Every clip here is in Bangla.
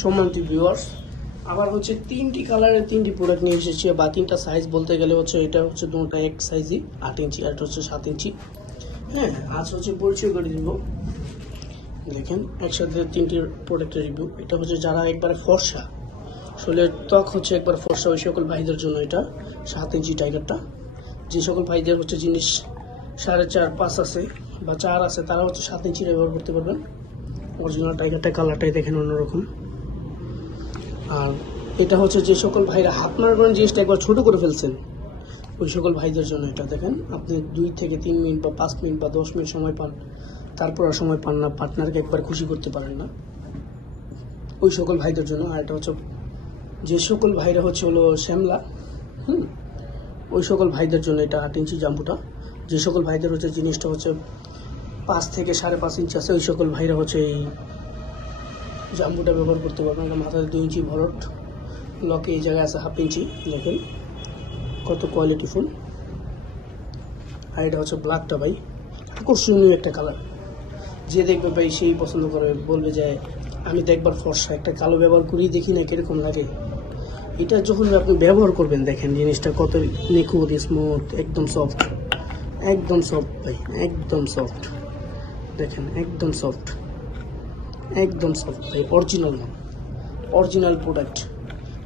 সম্মানিত ভিউয়ার্স, আবার হচ্ছে 3টি কালারের 3টি প্রোডাক্ট নিয়ে এসেছি, বা 3টা সাইজ বলতে গেলে হচ্ছে এটা হচ্ছে দুটোটা এক সাইজই 8 ইঞ্চি আর এটা হচ্ছে 7 ইঞ্চি। হ্যাঁ, আজ হচ্ছে পরিচয় করে দিব। দেখেন একসাথে 3টি প্রোডাক্টের রিভিউ। এটা হচ্ছে যারা একবারে ফর্সা, শরীরের ত্বক হচ্ছে একবার ফর্সা, ওই সকল ভাইদের জন্য এটা 7 ইঞ্চি টাইগারটা। যে সকল ভাইদের হচ্ছে জিনিস 4.5 5 আছে বা 4 আছে, তারা হচ্ছে 7 ইঞ্চি ব্যবহার করতে পারবেন। অরিজিনাল টাইগারটা কালারটাই দেখেন অন্যরকম। আর এটা হচ্ছে যে সকল ভাইরা হাত মারা করেন জিনিসটা একবার ছোট করে ফেলছেন, ওই সকল ভাইদের জন্য এটা। দেখেন আপনি 2 থেকে 3 মিনিট বা 5 মিনিট বা 10 মিনিট সময় পান, তারপর আর সময় পান না, পার্টনারকে একবার খুশি করতে পারেন না, ওই সকল ভাইদের জন্য। আর এটা হচ্ছে যে সকল ভাইরা হচ্ছে হলো শ্যামলা, ওই সকল ভাইদের জন্য এটা 8 ইঞ্চি জাম্বুটা। যে সকল ভাইদের হচ্ছে জিনিসটা হচ্ছে 5 থেকে 5.5 ইঞ্চি আছে, ওই সকল ভাইরা হচ্ছে এই জাম্বুটা ব্যবহার করতে পারবেন। এটা মাথায় 2 ইঞ্চি ভরট, লকে এই জায়গায় আছে 1/2 ইঞ্চি। দেখেন কত কোয়ালিটিফুল। আর এটা হচ্ছে ব্ল্যাকটা ভাই, আকর্ষণীয় একটা কালার। যে দেখবে ভাই সেই পছন্দ করে, বলবে যে আমি তো একবার ফর্সা, একটা কালো ব্যবহার করেই দেখি না কীরকম লাগে। এটা যখন আপনি ব্যবহার করবেন দেখেন জিনিসটা কত নিখুঁত, স্মুথ, একদম সফট, একদম সফট ভাই, একদম সফট। দেখেন একদম সফট, একদম সফট ভাই, অরিজিনাল না, অরিজিনাল প্রোডাক্ট।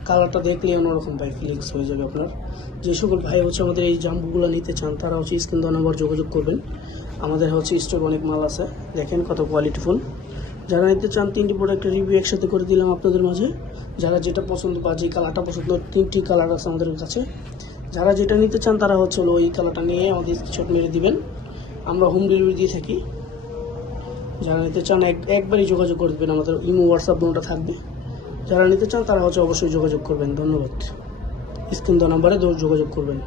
কালারটা দেখলেই অন্যরকম ভাই, ফিলিংস হয়ে যাবে আপনার। যে সকল ভাই হচ্ছে আমাদের এই জাম্বুগুলো নিতে চান, তারা হচ্ছে স্ক্রিন দেওয়া নাম্বার যোগাযোগ করবেন। আমাদের হচ্ছে স্টোর অনেক মাল আছে, দেখেন কত কোয়ালিটিফুল। যারা নিতে চান 3টি প্রোডাক্টের রিভিউ একসাথে করে দিলাম আপনাদের মাঝে। যারা যেটা পছন্দ বা যে কালারটা পছন্দ, 3টি কালার আছে আমাদের কাছে। যারা যেটা নিতে চান তারা হচ্ছে ওই কালারটা নিয়ে আমাদের স্ক্রিনশট মেরে দিবেন, আমরা হোম ডেলিভারি দিয়ে থাকি। যারা নিতে চান একবারই যোগাযোগ করে দেবেন, আমাদের ইমো হোয়াটসঅ্যাপ দুটোটা থাকবে। যারা নিতে চান তারা হচ্ছে অবশ্যই যোগাযোগ করবেন। ধন্যবাদ। স্ক্রিন দেওয়া নাম্বারে যোগাযোগ করবেন।